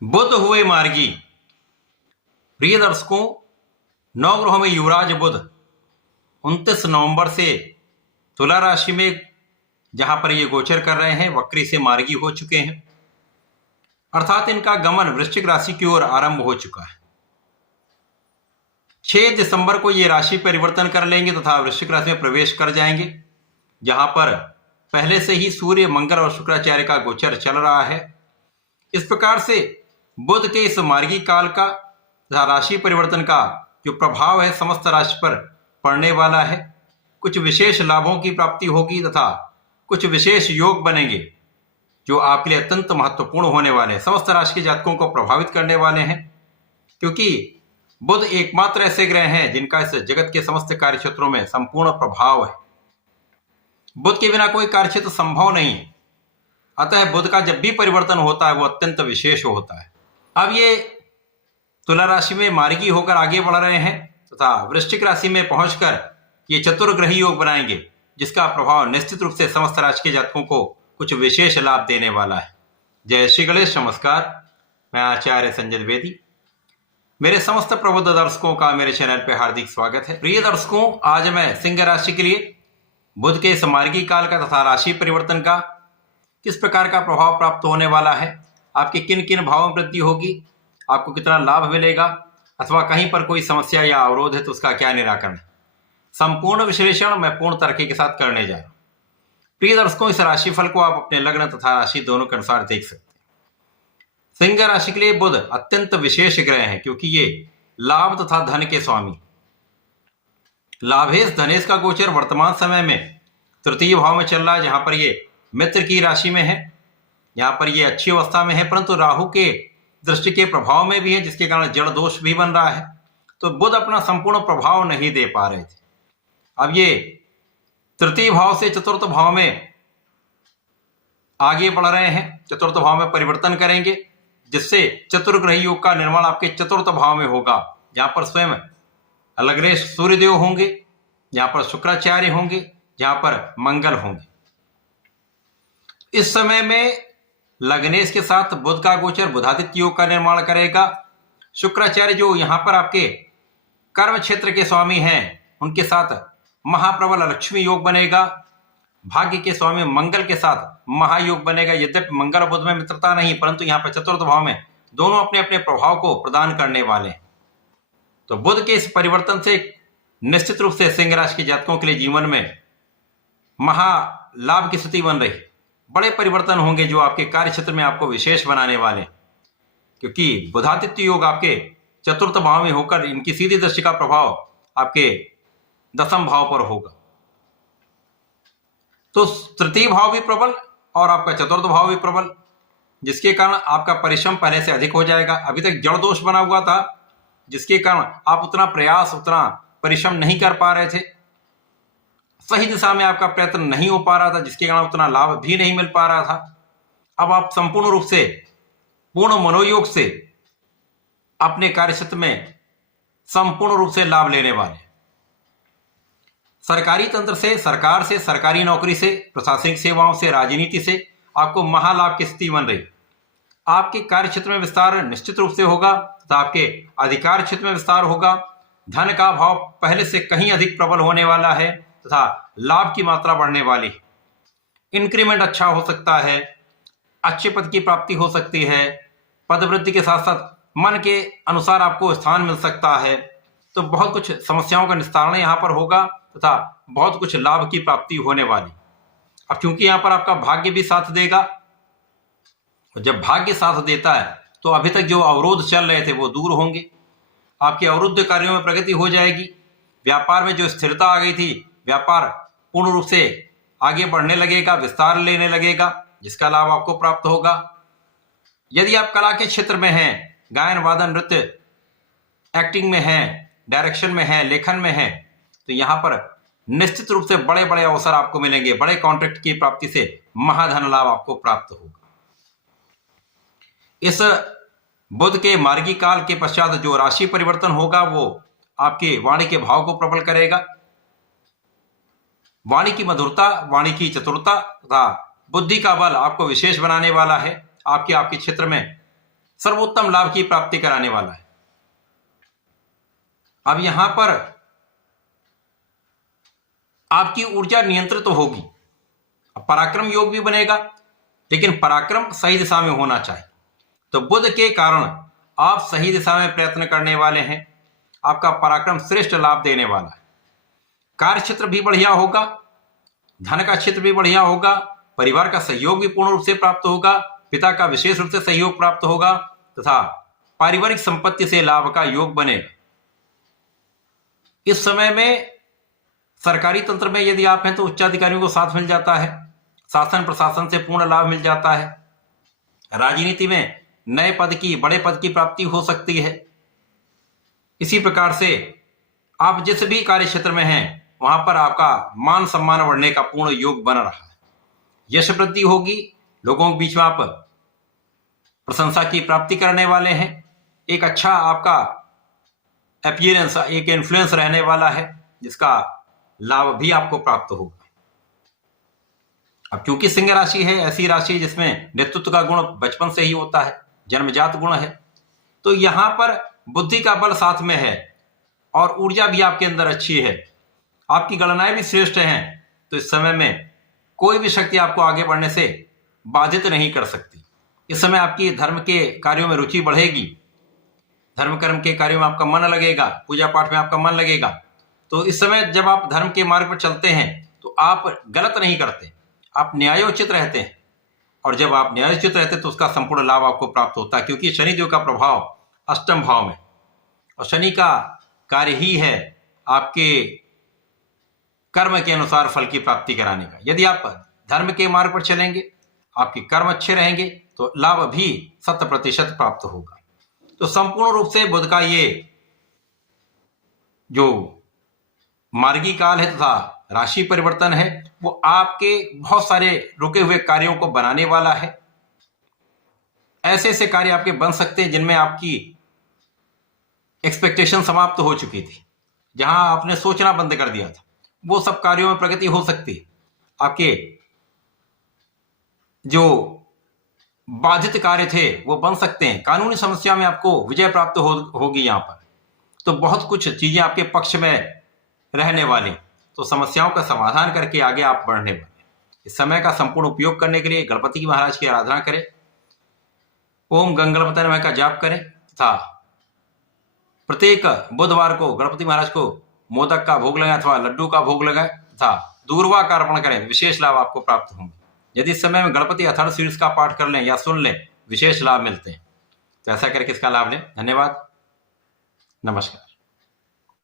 बुध हुए मार्गी। प्रिय दर्शकों, नवग्रहों में युवराज बुध 29 नवंबर से तुला राशि में जहां पर ये गोचर कर रहे हैं, वक्री से मार्गी हो चुके हैं, अर्थात इनका गमन वृश्चिक राशि की ओर आरंभ हो चुका है। 6 दिसंबर को ये राशि परिवर्तन कर लेंगे तथा वृश्चिक राशि में प्रवेश कर जाएंगे, जहां पर पहले से ही सूर्य, मंगल और शुक्राचार्य का गोचर चल रहा है। इस प्रकार से बुध के इस मार्गी काल का तथा राशि परिवर्तन का जो प्रभाव है समस्त राशि पर पड़ने वाला है। कुछ विशेष लाभों की प्राप्ति होगी तथा कुछ विशेष योग बनेंगे जो आपके लिए अत्यंत महत्वपूर्ण होने वाले हैं, समस्त राशि के जातकों को प्रभावित करने वाले हैं, क्योंकि बुध एकमात्र ऐसे ग्रह हैं जिनका इस जगत के समस्त कार्य क्षेत्रों में संपूर्ण प्रभाव है। बुध के बिना कोई कार्य क्षेत्र संभव नहीं है। अतः बुध का जब भी परिवर्तन होता है वो अत्यंत विशेष होता है। अब ये तुला राशि में मार्गी होकर आगे बढ़ रहे हैं तथा वृश्चिक राशि में पहुंचकर ये चतुर्ग्रही योग बनाएंगे, जिसका प्रभाव निश्चित रूप से समस्त राशि के जातकों को कुछ विशेष लाभ देने वाला है। जय श्री गणेश। नमस्कार, मैं आचार्य संजय द्विवेदी। मेरे समस्त प्रबुद्ध दर्शकों का मेरे चैनल पर हार्दिक स्वागत है। प्रिय दर्शकों, आज मैं सिंह राशि के लिए बुध के इस मार्गी काल का तथा राशि परिवर्तन का किस प्रकार का प्रभाव प्राप्त होने वाला है, आपके किन किन भावों में वृद्धि होगी, आपको कितना लाभ मिलेगा, अथवा कहीं पर कोई समस्या या अवरोध है तो उसका क्या निराकरण है, संपूर्ण विश्लेषण मैं पूर्ण तरीके के साथ करने जा रहा हूं। प्रिय दर्शकों, इस राशिफल को आप अपने लग्न तथा राशि दोनों के अनुसार देख सकते हैं। सिंह राशि के लिए बुध अत्यंत विशेष ग्रह है, क्योंकि ये लाभ तथा धन के स्वामी। लाभेश धनेश का गोचर वर्तमान समय में तृतीय भाव में चल रहा है, जहां पर ये मित्र की राशि में है, यहाँ पर ये अच्छी अवस्था में है, परंतु राहु के दृष्टि के प्रभाव में भी है, जिसके कारण जड़ दोष भी बन रहा है। तो बुध अपना संपूर्ण प्रभाव नहीं दे पा रहे थे। अब ये तृतीय भाव से चतुर्थ भाव में आगे बढ़ रहे हैं, चतुर्थ भाव में परिवर्तन करेंगे, जिससे चतुर्ग्रही योग का निर्माण आपके चतुर्थ भाव में होगा, जहां पर स्वयं अलग्रेश सूर्यदेव होंगे, जहां पर शुक्राचार्य होंगे, जहां पर मंगल होंगे। इस समय में लग्नेश के साथ बुध का गोचर बुधादित्य योग का निर्माण करेगा। शुक्राचार्य जो यहाँ पर आपके कर्म क्षेत्र के स्वामी हैं, उनके साथ महाप्रबल लक्ष्मी योग बनेगा। भाग्य के स्वामी मंगल के साथ महायोग बनेगा। यद्यपि मंगल बुध में मित्रता नहीं, परंतु यहाँ पर चतुर्थ भाव में दोनों अपने अपने प्रभाव को प्रदान करने वाले हैं। तो बुध के इस परिवर्तन से निश्चित रूप से सिंह राशि के जातकों के लिए जीवन में महालाभ की स्थिति बन रही। बड़े परिवर्तन होंगे जो आपके कार्य क्षेत्र में आपको विशेष बनाने वाले, क्योंकि बुधादित्य योग आपके चतुर्थ भाव में होकर इनकी सीधी दृष्टि का प्रभाव आपके दसम भाव पर होगा। तो तृतीय भाव भी प्रबल और आपका चतुर्थ भाव भी प्रबल, जिसके कारण आपका परिश्रम पहले से अधिक हो जाएगा। अभी तक जड़ दोष बना हुआ था, जिसके कारण आप उतना प्रयास, उतना परिश्रम नहीं कर पा रहे थे, सही दिशा में आपका प्रयत्न नहीं हो पा रहा था, जिसके कारण उतना लाभ भी नहीं मिल पा रहा था। अब आप संपूर्ण रूप से पूर्ण मनोयोग से अपने कार्य क्षेत्र में संपूर्ण रूप से लाभ लेने वाले। सरकारी तंत्र से, सरकार से, सरकारी नौकरी से, प्रशासनिक सेवाओं से, राजनीति से आपको महालाभ की स्थिति बन रही। आपके कार्य क्षेत्र में विस्तार निश्चित रूप से होगा तथा आपके अधिकार क्षेत्र में विस्तार होगा। धन का भाव पहले से कहीं अधिक प्रबल होने वाला है तथा लाभ की मात्रा बढ़ने वाली। इंक्रीमेंट अच्छा हो सकता है, अच्छे पद की प्राप्ति हो सकती है, पदवृद्धि के साथ साथ मन के अनुसार आपको स्थान मिल सकता है। तो बहुत कुछ समस्याओं का निस्तारण यहाँ पर होगा तथा बहुत कुछ लाभ की प्राप्ति होने वाली। अब क्योंकि यहाँ पर आपका भाग्य भी साथ देगा, और जब भाग्य साथ देता है तो अभी तक जो अवरोध चल रहे थे वो दूर होंगे। आपके अवरुद्ध कार्यों में प्रगति हो जाएगी। व्यापार में जो स्थिरता आ गई थी, व्यापार पूर्ण रूप से आगे बढ़ने लगेगा, विस्तार लेने लगेगा, जिसका लाभ आपको प्राप्त होगा। यदि आप कला के क्षेत्र में हैं, गायन, वादन, नृत्य, एक्टिंग में हैं, डायरेक्शन में हैं, लेखन में हैं, तो यहाँ पर निश्चित रूप से बड़े बड़े अवसर आपको मिलेंगे। बड़े कॉन्ट्रैक्ट की प्राप्ति से महाधन लाभ आपको प्राप्त होगा। इस बुध के मार्गी काल के पश्चात जो राशि परिवर्तन होगा वो आपके वाणी के भाव को प्रबल करेगा। वाणी की मधुरता, वाणी की चतुरता तथा बुद्धि का बल आपको विशेष बनाने वाला है। आपके क्षेत्र में सर्वोत्तम लाभ की प्राप्ति कराने वाला है। अब यहां पर आपकी ऊर्जा नियंत्रित तो होगी। अब पराक्रम योग भी बनेगा, लेकिन पराक्रम सही दिशा में होना चाहिए। तो बुध के कारण आप सही दिशा में प्रयत्न करने वाले हैं। आपका पराक्रम श्रेष्ठ लाभ देने वाला है। कार्य क्षेत्र भी बढ़िया होगा, धन का क्षेत्र भी बढ़िया होगा, परिवार का सहयोग भी पूर्ण रूप से प्राप्त होगा, पिता का विशेष रूप से सहयोग प्राप्त होगा तथा पारिवारिक संपत्ति से लाभ का योग बनेगा। इस समय में सरकारी तंत्र में यदि आप हैं तो उच्चाधिकारियों को साथ मिल जाता है, शासन प्रशासन से पूर्ण लाभ मिल जाता है। राजनीति में नए पद की, बड़े पद की प्राप्ति हो सकती है। इसी प्रकार से आप जिस भी कार्य क्षेत्र में हैं वहां पर आपका मान सम्मान बढ़ने का पूर्ण योग बन रहा है। यश वृद्धि होगी, लोगों के बीच में आप प्रशंसा की प्राप्ति करने वाले हैं। एक अच्छा आपका अपीयरेंस, एक इन्फ्लुएंस रहने वाला है, जिसका लाभ भी आपको प्राप्त होगा। अब क्योंकि सिंह राशि है ऐसी राशि जिसमें नेतृत्व का गुण बचपन से ही होता है, जन्मजात गुण है, तो यहां पर बुद्धि का बल साथ में है और ऊर्जा भी आपके अंदर अच्छी है, आपकी गणनाएं भी श्रेष्ठ हैं। तो इस समय में कोई भी शक्ति आपको आगे बढ़ने से बाधित नहीं कर सकती। इस समय आपकी धर्म के कार्यों में रुचि बढ़ेगी, धर्म कर्म के कार्यों में आपका मन लगेगा, पूजा पाठ में आपका मन लगेगा। तो इस समय जब आप धर्म के मार्ग पर चलते हैं तो आप गलत नहीं करते, आप न्यायोचित रहते हैं। और जब आप न्यायोचित रहते हैं तो उसका संपूर्ण लाभ आपको प्राप्त होता है, क्योंकि शनिदेव का प्रभाव अष्टम भाव में, और शनि का कार्य ही है आपके कर्म के अनुसार फल की प्राप्ति कराने का। यदि आप धर्म के मार्ग पर चलेंगे, आपके कर्म अच्छे रहेंगे तो लाभ भी 100% प्राप्त होगा। तो संपूर्ण रूप से बुध का ये जो मार्गी काल है तथा राशि परिवर्तन है वो आपके बहुत सारे रुके हुए कार्यों को बनाने वाला है। ऐसे ऐसे कार्य आपके बन सकते हैं जिनमें आपकी एक्सपेक्टेशन समाप्त हो चुकी थी, जहां आपने सोचना बंद कर दिया था, वो सब कार्यों में प्रगति हो सकती है। आपके जो बाधित कार्य थे वो बन सकते हैं। कानूनी समस्या में आपको विजय प्राप्त होगी यहां पर। तो बहुत कुछ चीजें आपके पक्ष में रहने वाली, तो समस्याओं का समाधान करके आगे आप बढ़ने वाले। इस समय का संपूर्ण उपयोग करने के लिए गणपति महाराज की आराधना करें, ओम गंगणपतये नमः का जाप करें तथा प्रत्येक बुधवार को गणपति महाराज को मोदक का भोग लगाएं अथवा लड्डू का भोग लगाएं तथा दूर्वा का अर्पण करें, विशेष लाभ आपको प्राप्त होंगे। यदि इस समय में गणपति अथर्व शीर्ष का पाठ कर लें या सुन लें, विशेष लाभ मिलते हैं। तो ऐसा करके इसका लाभ लें। धन्यवाद, नमस्कार।